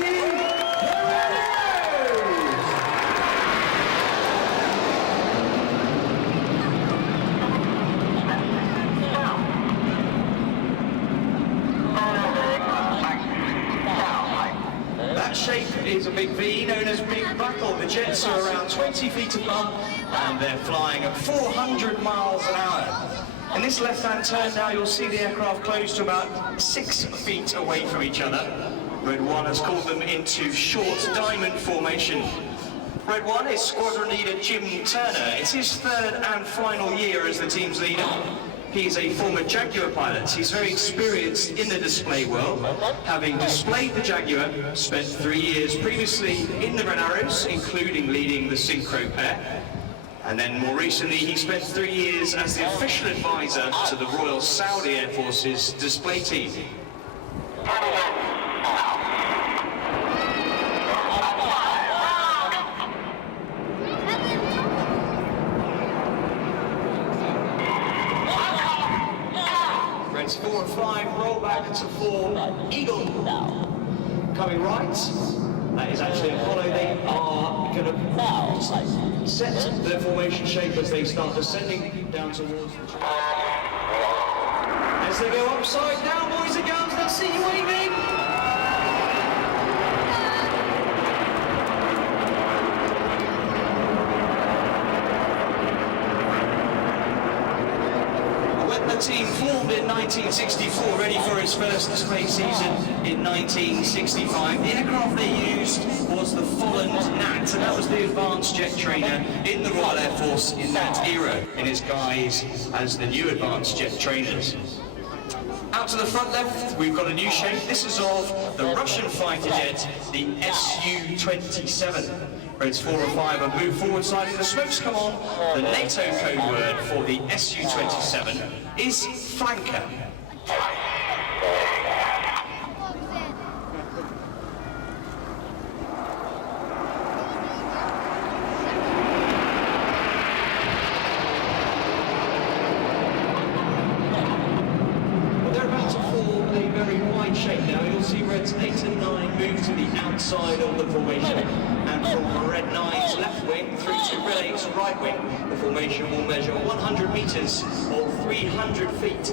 Martin Perez. That shape is a big V known as Big Buckle. The jets are around 20 feet above and they're flying at 400 miles an hour. In this left-hand turn now you'll see the aircraft close to about 6 feet away from each other. Red One has called them into short diamond formation. Red One is squadron leader Jim Turner. It's his third and final year as the team's leader. He's a former Jaguar pilot. He's very experienced in the display world, having displayed the Jaguar, spent 3 years previously in the Red Arrows, including leading the Synchro pair. And then more recently, he spent 3 years as the official advisor to the Royal Saudi Air Force's display team. Reds 4 and 5 roll back to form Eagle. Coming right, that is actually Apollo. They are going to set their formation shape as they start descending down towards the... As they go upside down, boys and girls, let's see you waving. The team formed in 1964, ready for its first display season in 1965. The aircraft they used was the Folland Gnat, and that was the advanced jet trainer in the Royal Air Force in that era, in its guise as the new advanced jet trainers. Out to the front left, we've got a new shape. This is of the Russian fighter jet, the Su-27. Reds 4 and 5 have moved forward slightly. The smokes come on. The NATO code word for the Su-27 is flanker. Very wide shape now. You'll see Reds 8 and 9 move to the outside of the formation, and from Red 9's left wing through to Red 8's right wing, the formation will measure 100 meters or 300 feet.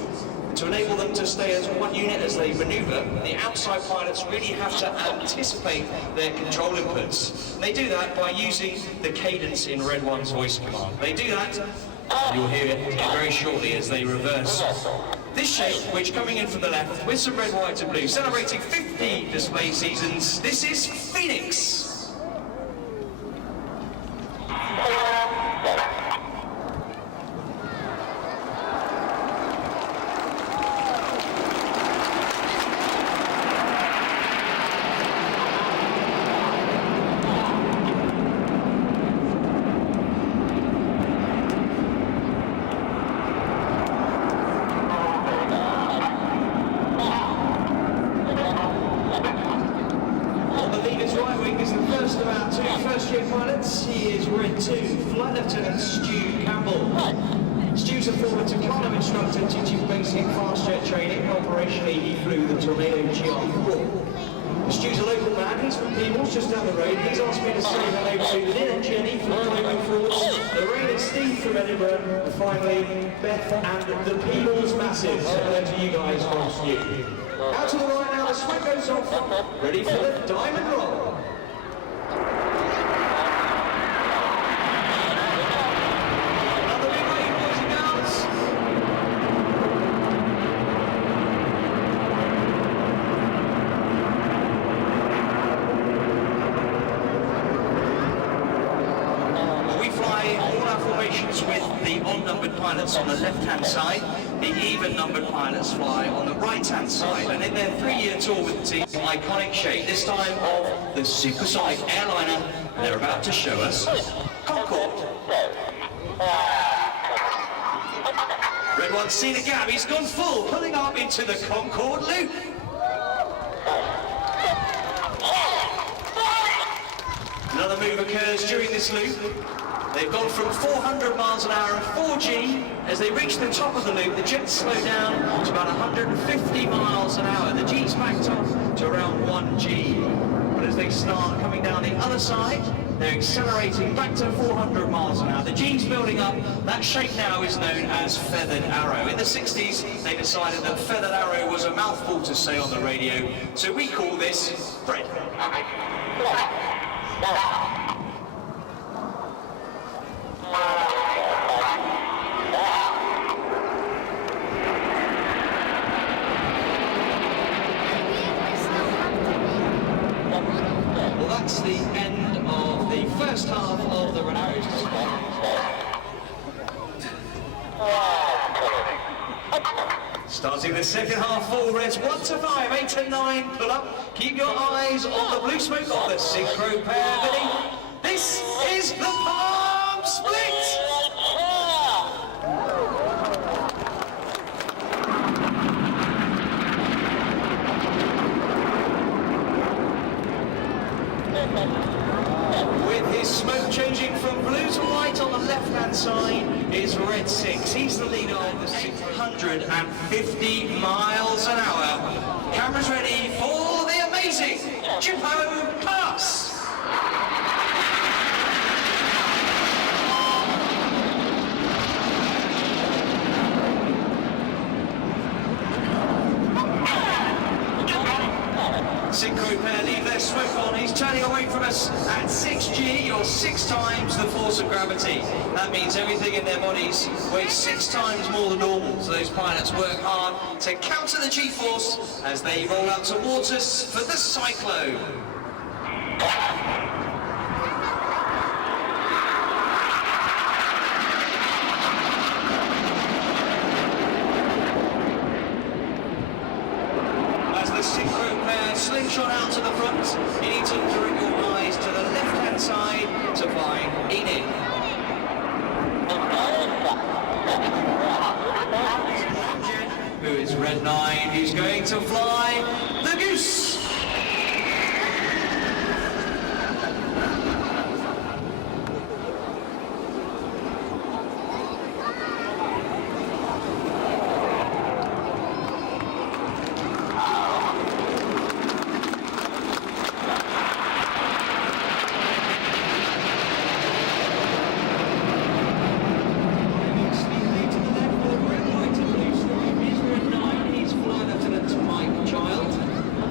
To enable them to stay as one unit as they maneuver, the outside pilots really have to anticipate their control inputs. And they do that by using the cadence in Red 1's voice command. They do that, you'll hear it very shortly as they reverse. This shape, which coming in from the left with some red, white and blue, celebrating 50 display seasons, this is Phoenix. Pilots, he is Red 2, Flight Lieutenant Stu Campbell. Stu's a former Tucano instructor teaching basic fast jet training. Operationally, he flew the Tornado GR4. Stu's a local man, he's from Peebles, just down the road. He's asked me to say hello to Lynn and Jenny from Climbing Forwards, Lorraine and Steve from Edinburgh, and finally Beth and the Peebles Massives. Hello to you guys from Stu. Out to the right now, the swing goes off. Ready for the diamond roll. With the odd-numbered pilots on the left-hand side, the even-numbered pilots fly on the right-hand side, and in their 3-year tour with the team, iconic shape, this time of the supersonic airliner they're about to show us, Concorde. Red One's seen a gap, he's gone full, pulling up into the Concorde loop. Another move occurs during this loop. They've gone from 400 miles an hour and 4G. As they reach the top of the loop, the jets slow down to about 150 miles an hour. The G's backed off to around 1G. start coming down the other side. They're accelerating back to 400 miles an hour. The G's building up. That shape now is known as Feathered Arrow. In the 60s, they decided that Feathered Arrow was a mouthful to say on the radio, so we call this bread. Well, that's the end of the first half of the Renault. Starting the second half full Reds, 1 to 5, 8 to 9, pull up. Keep your eyes on the blue smoke of the Synchro pair, Billy. This is the Palm Split! With his smoke changing from blue to white on the left-hand side is Red 6. He's the leader of the 650 miles an hour. Cameras ready for the amazing Jippo Pass. Synchro pair leave their smoke on. He's turning away from us at 6G, or 6 times the force of gravity. That means everything in their bodies weighs 6 times more than normal. So those pilots work hard to counter the G-force as they roll out towards us for the cyclone. Slingshot out to the front. You need to direct your eyes to the left-hand side to find Enid. Who is Red 9, who's going to fly the Goose.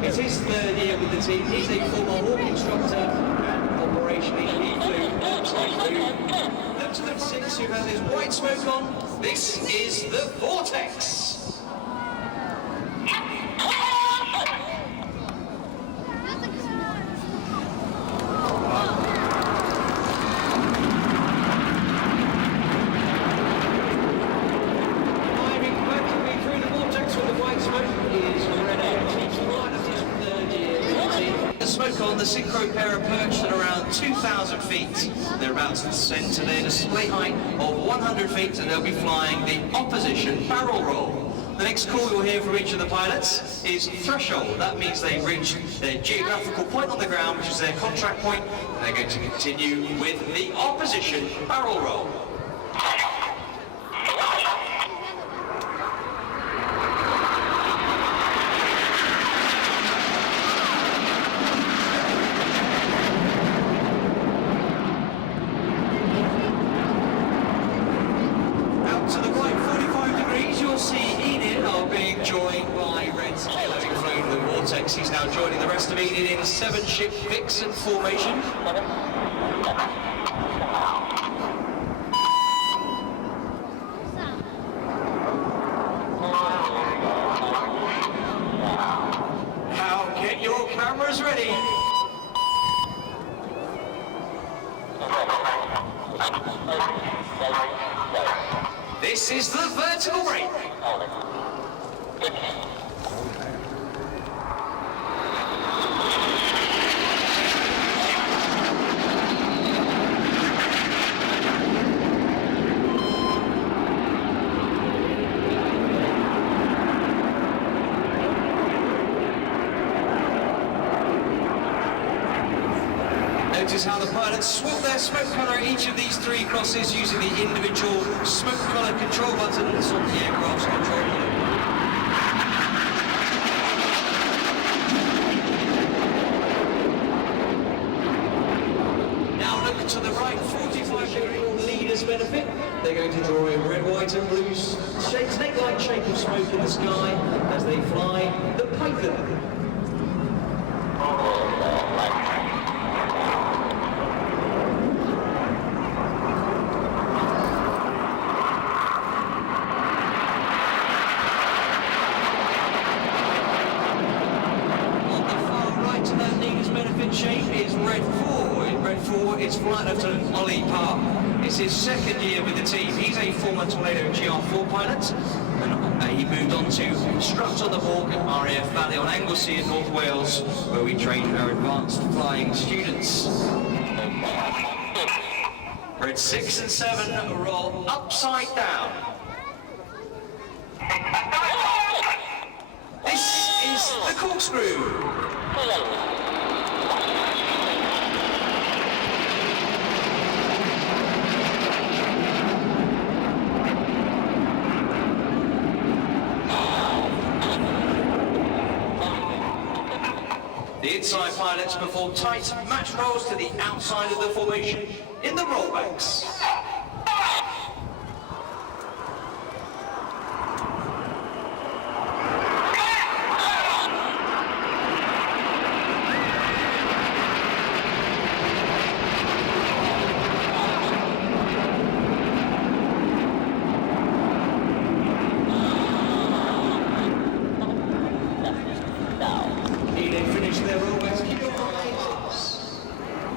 It's his 3rd year with the team. He's a former Hawk instructor and operationally he flew outside blue. Look to the 6 who has his white smoke on. This is the Vortex. Climbing vertically through the Vortex with the white smoke is Red 8. The smoke on, the Synchro pair are perched at around 2,000 feet. They're about to descend to their display height of 100 feet and they'll be flying the opposition barrel roll. The next call you'll hear from each of the pilots is threshold. That means they've reached their geographical point on the ground, which is their contract point, and they're going to continue with the opposition barrel roll. Joined by Red's having flown the Vortex. He's now joining the rest of Enid in 7-ship Vixen formation. Now get your cameras ready. This is the vertical break. Notice how the pilots swap their smoke colour at each of these 3 crosses using the individual smoke colour control buttons on the aircraft's control panel. to the right, 45-degree leaders benefit. They're going to draw in red, white and blue snake-like shape of smoke in the sky as they fly the Python. Shape is Red 4. In Red 4 is Flight Lieutenant Ollie Park. It's his second year with the team. He's a former Tornado GR4 pilot, and he moved on to instruct on the Hawk at RAF Valley on Anglesey in North Wales, where we train our advanced flying students. Red 6 and 7 roll upside down. This is the corkscrew. The inside pilots perform tight match rolls to the outside of the formation in the rollbacks.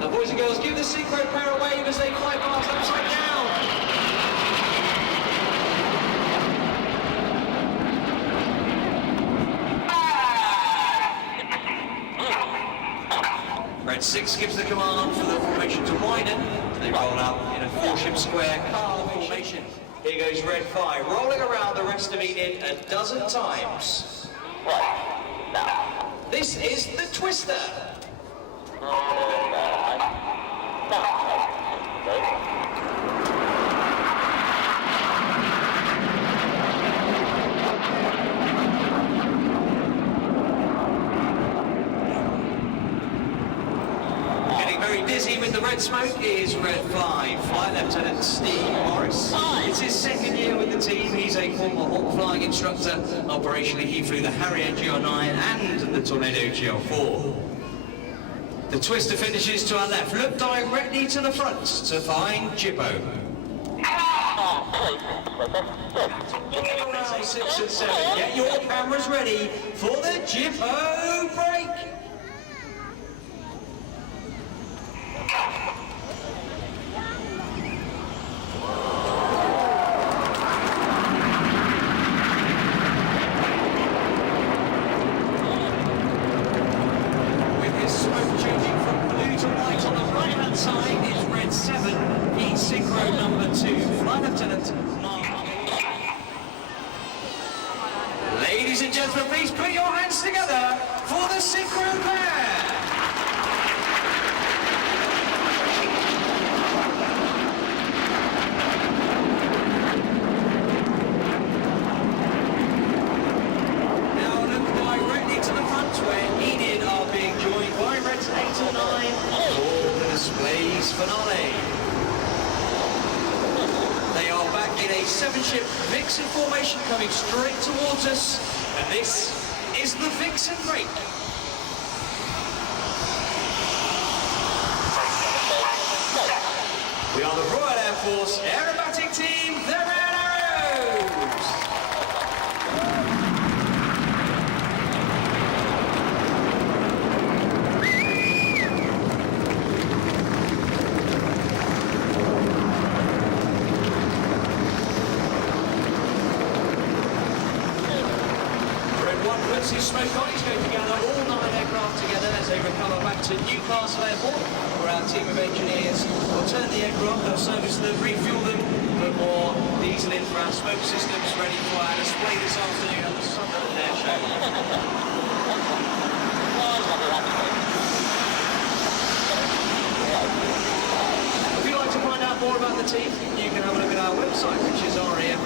Now, boys and girls, give the Synchro pair a wave as they fly past upside down. Red 6 gives the command for the formation to widen. They roll out in a 4-ship square car formation. Here goes Red 5, rolling around the rest of Enid a dozen times. This is the Twister. Getting very dizzy with the red smoke is Red 5, Flight Lieutenant Steve Morris. It's his second year with the team. He's a former Hawk flying instructor. Operationally, he flew the Harrier GR9 and the Tornado GR4. The Twister finishes to our left. Look directly to the front to find Jippo. 6 and 7. Get your cameras ready for the Jippo break. Side is Red 7, he's Synchro number 2, Flight Lieutenant Mark. Ladies and gentlemen, please put your hands together for the Synchro pair. Now look directly to the front where Enid are being joined by Reds 8 and 9. Displays finale. They are back in a 7-ship Vixen formation coming straight towards us, and this is the Vixen break. We are the Royal Air Force Aerobatic Team, the Red Arrows. Puts his smoke on. He's going to gather all 9 aircraft together as they recover back to Newcastle Airport, where our team of engineers will turn the aircraft, they'll service them, refuel them, put more diesel in for our smoke systems ready for our display this afternoon at the Sunderland Air Show. If you'd like to find out more about the team, you can have a look at our website, which is RAF